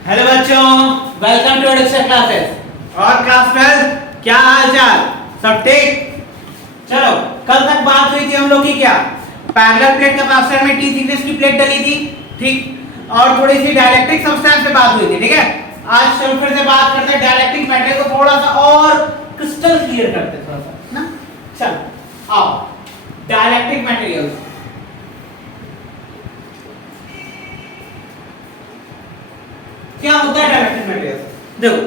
Hello बच्चों, welcome to education classes. और class 12 क्या हाल चाल, सब ठीक? चलो, कल तक बात हुई थी हम लोग की क्या, पैरेलल प्लेट कैपेसिटर में टी थिकनेस की प्लेट डली थी, ठीक, और थोड़ी सी डाइलेक्ट्रिक सब्सटेंस पे बात हुई थी, ठीक है। आज चलो फिर से बात करते हैं डाइलेक्ट्रिक मटेरियल को थोड़ा सा और क्रिस्टल क्लियर करते हैं थोड़ा सा ना। चलो आओ, डाइलेक्ट्रिक मटेरियल्स। क्या होता है डाइलेक्ट्रिक मटेरियल्स? देखो,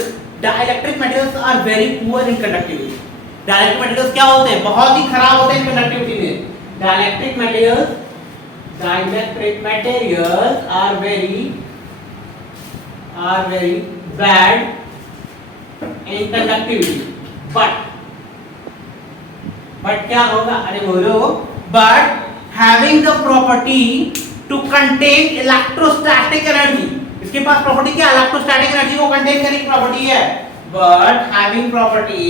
dielectric materials are very poor in conductivity. Dielectric materials क्या होते हैं? बहुत ही खराब होते हैं कंडक्टिविटी में। Dielectric materials are very bad in conductivity. But क्या होगा? अरे बोलो, but having the property to contain electrostatic energy. इसके पास प्रॉपर्टी क्या? इलेक्ट्रोस्टैटिक एनर्जी को कंटेन करने की प्रॉपर्टी है। But having property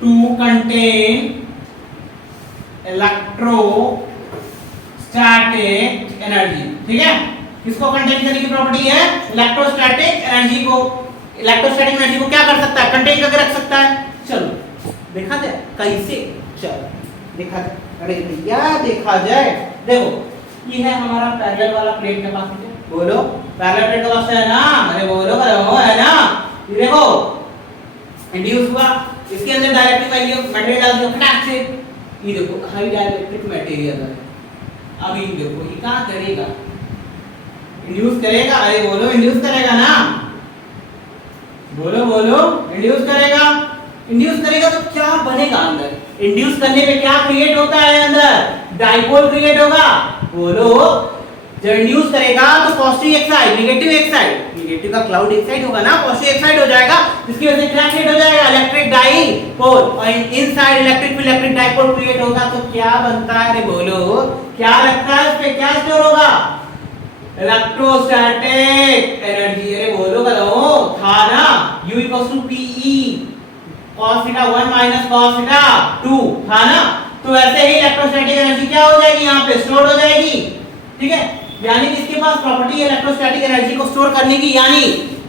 to contain electrostatic energy, ठीक है। किसको कंटेन करने की प्रॉपर्टी है? इलेक्ट्रोस्टैटिक एनर्जी को। इलेक्ट्रोस्टैटिक एनर्जी को क्या कर सकता है? कंटेन करके रख सकता है। चलो देखा जाए कैसे। चलो देखा जाए, अरे भैया देखा जाए। देखो, ये है हमारा पैरेलल वाला प्लेट कैपेसिटर। बोलो, पैरेलल प्लेट कैपेसिटर है ना? अरे बोलो करो, है ना? ये देखो इंड्यूस हुआ, इसके अंदर डाइलेक्ट्रिक वैल्यू मटेरियल डाल दो फटाक से। ये देखो हाई डाइलेक्ट्रिक मटेरियल है। अब ये देखो ये क्या करेगा? इंड्यूस करेगा। अरे बोलो, इंड्यूस करेगा ना? बोलो बोलो, इंड्यूस करेगा। इंड्यूस करेगा तो क्या बनेगा अंदर? इंड्यूस करने पे क्या क्रिएट होता है अंदर? डाइपोल क्रिएट होगा। बोलो, जब इंड्यूस करेगा तो पॉजिटिव एक साइड, नेगेटिव एक साइड, नेगेटिव का क्लाउड एक साइड होगा ना, पॉजिटिव एक साइड हो जाएगा, जिसकी वजह से क्या क्रिएट हो जाएगा? Electric dipole. और इनसाइड इलेक्ट्रिक डाइपोल क्रिएट होगा तो क्या बनता है? अरे बोलो, क्या लगता है? इस पे क्या स्टोर होगा? Electrostatic energy. अरे बोलो करो, था ना? U = PE cos theta 1 - cos theta 2, था ना? तो वैसे ही इलेक्ट्रोस्टैटिक एनर्जी क्या हो जाएगी? यहाँ पे स्टोर हो जाएगी, ठीक है। यानी कि इसके पास प्रॉपर्टी है इलेक्ट्रोस्टैटिक एनर्जी को स्टोर करने की। यानी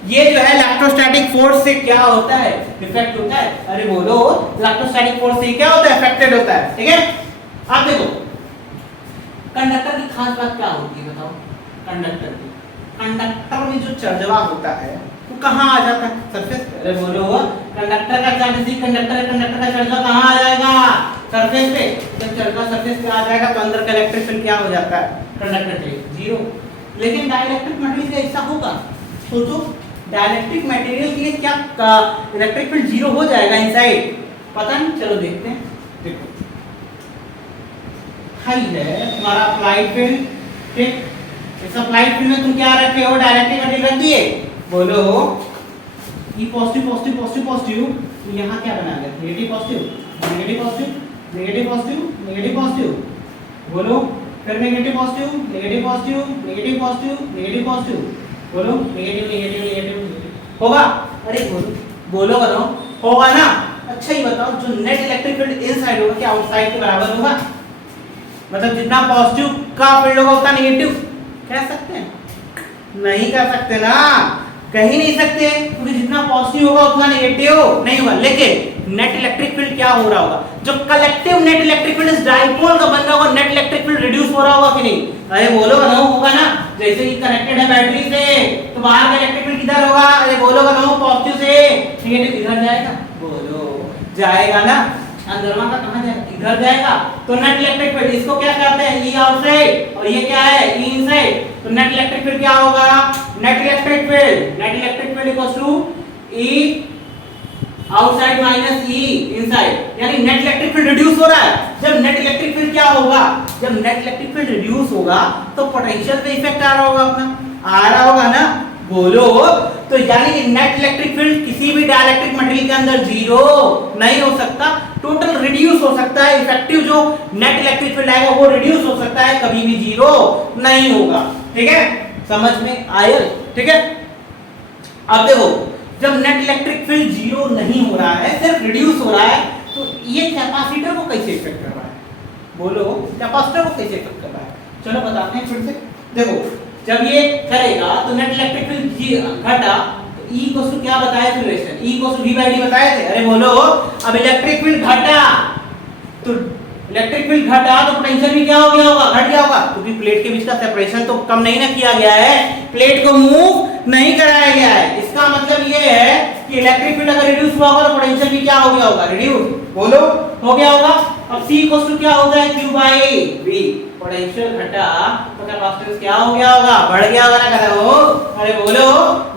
ये जो है इलेक्ट्रोस्टैटिक फोर्स से क्या होता है? इफेक्ट होता है। अरे बोलो, इलेक्ट्रोस्टैटिक फोर्स से क्या होता है? इफेक्टेड होता है, ठीक है। अब देखो, कंडक्टर की खास बात क्या होती है बताओ? कंडक्टर में जो चार्जवा होता है वो कहाँ आ जाता है? सरफेस पे। अरे बोलो, कंडक्टर का चार्ज, कंडक्टर का चार्जवा कहाँ आ जाएगा? सरफेस पे। जब चार्जवा सरफेस पे आ जाएगा तो अंदर का इलेक्ट्रिक फील्ड क्या हो जाता है? कंडक्टर के जीरो। लेकिन डाइलेक्ट्रिक मटेरियल का ऐसा होगा? सोचो, डाइलेक्ट्रिक मटेरियल के लिए क्या इलेक्ट्रिक फील्ड जीरो हो जाएगा इनसाइड? पता नहीं, चलो देखते हैं। देखो, हाई है तुम्हारा अप्लाइड फील्ड, ठीक। इस अप्लाइड फील्ड में तुम क्या रखे हो? डाइलेक्ट्रिक मटेरियल रख दिए। बोलो, ये पॉजिटिव पॉजिटिव पॉजिटिव पॉजिटिव, तो यहाँ क्या बना गया? Negative positive, negative positive, negative positive, negative positive. बोलो, फिर negative positive, negative positive, negative positive, negative positive. बोलो, नेगेटिव नेगेटिव नेगेटिव होगा। अरे बोलो, बोलो करो, होगा ना? अच्छा ये बताओ, जो नेट इलेक्ट्रिक फील्ड इनसाइड होगा क्या आउटसाइड के बराबर होगा? मतलब जितना पॉजिटिव का फील्ड होगा उतना नेगेटिव कह सकते हैं? नहीं कह सकते ना, कह ही नहीं सकते, क्योंकि जितना पॉजिटिव होगा उतना नेगेटिव नहीं होगा। लेकिन नेट इलेक्ट्रिक फील्ड क्या हो रहा होगा? जो कलेक्टिव नेट इलेक्ट्रिक फील्ड इस डाइपोल का बन रहा होगा, नेट इलेक्ट्रिक फील्ड रिड्यूस हो रहा होगा कि नहीं? अरे बोलो ना, होगा ना? जैसे ही कनेक्टेड है बैटरी से तो बाहर का इलेक्ट्रिक फील्ड किधर होगा? अरे बोलो ना, पॉजिटिव से नेगेटिव इधर जाएगा। बोलो, जाएगा ना? अंदरवा का कहां जाएगा? इधर जाएगा। तो नेट इलेक्ट्रिक फील्ड इसको क्या कहते हैं? ई आउटसाइड, और ये क्या है? E inside. तो नेट इलेक्ट्रिक फील्ड क्या होगा? Net electric field equals to E outside minus E inside. यानी नेट इलेक्ट्रिक फील्ड रिड्यूस हो रहा है। जब नेट इलेक्ट्रिक फील्ड क्या होगा? जब नेट इलेक्ट्रिक फील्ड रिड्यूस होगा तो पोटेंशियल पे इफेक्ट आ रहा होगा, अपना आ रहा होगा ना? बोलो, तो यानी कि नेट इलेक्ट्रिक फील्ड किसी भी डाइलेक्ट्रिक मटेरियल के अंदर जीरो नहीं हो सकता, टोटल रिड्यूस हो सकता है। इफेक्टिव जो नेट इलेक्ट्रिक फील्ड आएगा वो रिड्यूस हो सकता है, कभी भी जीरो नहीं होगा, ठीक है। समझ में आया? ठीक है। अब देखो, जब नेट इलेक्ट्रिक फील्ड जीरो नहीं हो रहा है, सिर्फ रिड्यूस हो रहा है, तो ये कैपेसिटर को कैसे इफेक्ट कर रहा है? बोलो, कैपेसिटर को कैसे इफेक्ट कर रहा है? चलो बताते हैं फिर से। देखो जब ये करेगा तो नेट इलेक्ट्रिक फील्ड घटा, तो E इक्वल टू क्या बताया थे relation, E equal to V by D बताए थे। अरे बोलो, अब इलेक्ट्रिक फील्ड घटा तो इलेक्ट्रिक फील्ड घटा तो पोटेंशियल भी क्या हो गया होगा, घट गया होगा, क्योंकि प्लेट के बीच का सेपरेशन तो कम नहीं ना किया गया है, प्लेट को मूव नहीं कराया गया है। इसका मतलब ये है कि इलेक्ट्रिक फील्ड अगर रिड्यूस हुआ होगा तो पोटेंशियल भी क्या हो गया होगा, रिड्यूस। बोलो हो गया होगा। अब C इक्वल टू क्या होता है, Q बाई V। पोटेंशियल घटा तो कैपेसिटेंस क्या हो गया होगा, बढ़ गया होगा ना, कहते हो। अरे बोलो,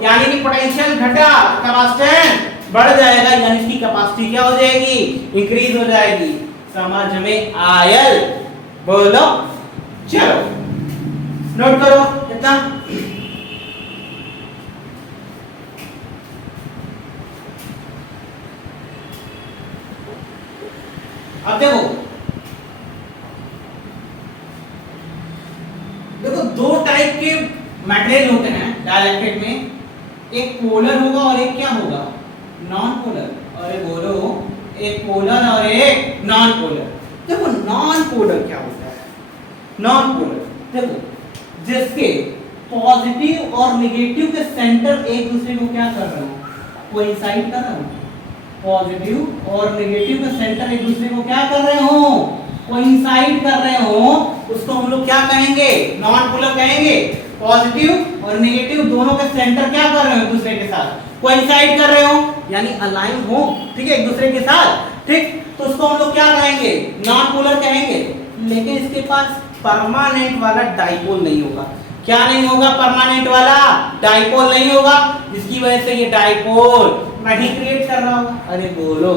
यानी कि पोटेंशियल घटा कैपेसिटेंस बढ़ जाएगा, यानी इसकी कैपेसिटी क्या हो जाएगी, इंक्रीज हो जाएगी। समझ में आयल? बोलो, चलो नोट करो इतना। अब देखो देखो दो टाइप के मटेरियल होते हैं डाइलेक्ट्रिक में, एक पोलर होगा और एक क्या होगा, नॉन पोलर। अरे बोलो, एक पोलर और एक नॉन पोलर। देखो नॉन पोलर क्या होता है, नॉन पोलर देखो जिसके पॉजिटिव और नेगेटिव के सेंटर एक दूसरे को क्या कर रहे हो, कोइंसाइड कर रहे हो। पॉजिटिव और नेगेटिव के सेंटर एक दूसरे को क्या कर रहे हो, कोइंसाइड कर रहे हो, उसको हम लोग क्या कहेंगे, नॉन पोलर कहेंगे। पॉजिटिव और नेगेटिव दोनों के सेंटर क्या कर रहे हो, एक दूसरे के साथ कोइंसाइड कर रहे हो, यानी अलाइन हो, ठीक है, एक दूसरे के साथ, ठीक। तो उसको हम लोग क्या कहेंगे, नॉन पोलर कहेंगे। लेकिन इसके पास परमानेंट वाला डाइपोल नहीं होगा। क्या नहीं होगा, परमानेंट वाला डाइपोल नहीं होगा, जिसकी वजह से ये डाइपोल नहीं क्रिएट कर रहा होगा। अरे बोलो,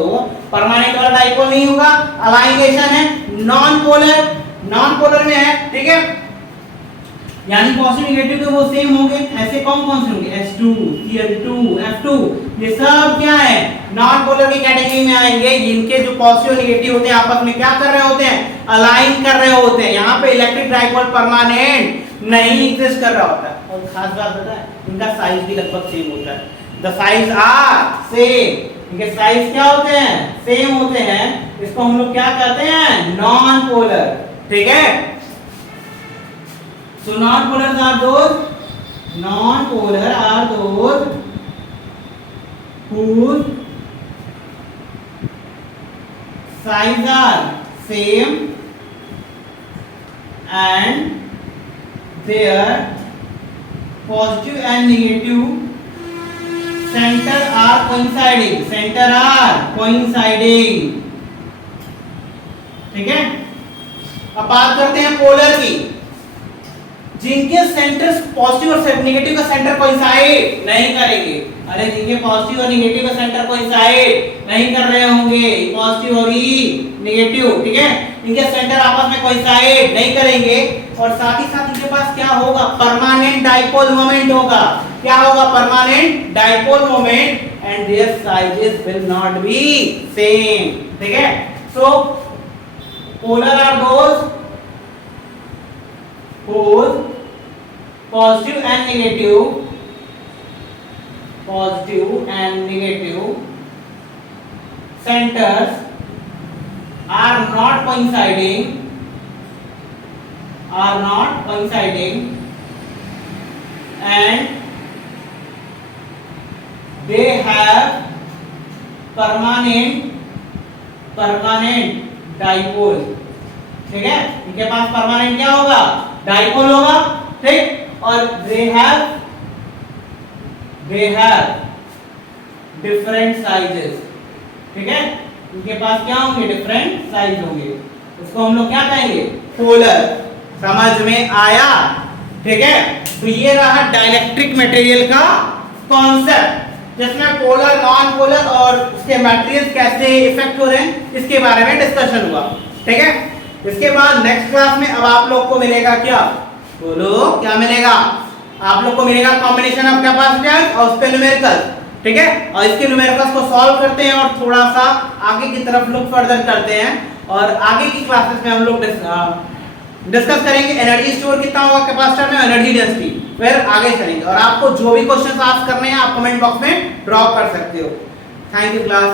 परमानेंट वाला डाइपोल नहीं होगा, अलाइनेशन है, नॉन पोलर, नॉन पोलर में है, ठीक है, यानी पॉजिटिव नेगेटिव के वो सेम होंगे। ऐसे कौन कौन से होंगे, H2, Cl2, F2, ये सब क्या है, नॉन पोलर की कैटेगरी में आएंगे। इनके जो पॉजिटिव नेगेटिव होते हैं आपस में क्या कर रहे होते हैं, अलाइन कर रहे होते हैं। यहाँ पे इलेक्ट्रिक डाइपोल परमानेंट नहीं एग्जिस्ट कर रहा होता है। और खास बात पता है, इनका साइज भी लगभग सेम होता है, द साइज आर सेम। इनके साइज क्या होते हैं, सेम होते हैं। इसको हम लोग क्या कहते हैं, नॉन पोलर, ठीक है। So non-polars are those whose size are same and their positive and negative center are coinciding, ठीक है। अब बात करते हैं पोलर की, जिनके सेंटर पॉजिटिव और नेगेटिव का सेंटर कोइंसाइड नहीं करेंगे। अरे जिनके पॉजिटिव और नेगेटिव का सेंटर कोइंसाइड नहीं कर रहे होंगे, पॉजिटिव और नेगेटिव, ठीक है, इनके सेंटर आपस में कोइंसाइड नहीं करेंगे, और साथ ही साथ इनके पास क्या होगा, परमानेंट डाइपोल मोमेंट होगा। क्या होगा, permanent dipole moment, and their sizes will not be same, ठीक है। So polar are those whose positive and negative centers are not coinciding, and they have permanent dipole, ठीक है। इनके पास परमानेंट क्या होगा, डाइपोल होगा, ठीक। और they have different sizes, ठीक है, इनके पास क्या होंगे, डिफरेंट साइज होंगे। उसको हम लोग क्या कहेंगे, पोलर। समझ में आया, ठीक है। तो ये रहा डाइलेक्ट्रिक मटेरियल का कॉन्सेप्ट, जिसमें पोलर, नॉन पोलर और उसके मटेरियल्स कैसे इफेक्ट हो रहे हैं, इसके बारे में डिस्कशन हुआ, ठीक है। इसके बाद नेक्स्ट क्लास में अब आप लोग को मिलेगा क्या, बोलो क्या मिलेगा, आप लोग को मिलेगा कॉम्बिनेशन ऑफ कैपेसिटेंस और उसके न्यूमेरिकल्स, ठीक है। और इसके न्यूमेरिकल्स को सॉल्व करते हैं और थोड़ा सा आगे की तरफ लुक फर्दर करते हैं, और आगे की क्लासेस में हम लोग डिस्कस करेंगे एनर्जी स्टोर कितना होगा कैपेसिटर में, एनर्जी डेंसिटी, फिर आगे चलेंगे। और आपको जो भी क्वेश्चन आस्क करने हैं आप कमेंट बॉक्स में ड्रॉप कर सकते हो। Thank you class.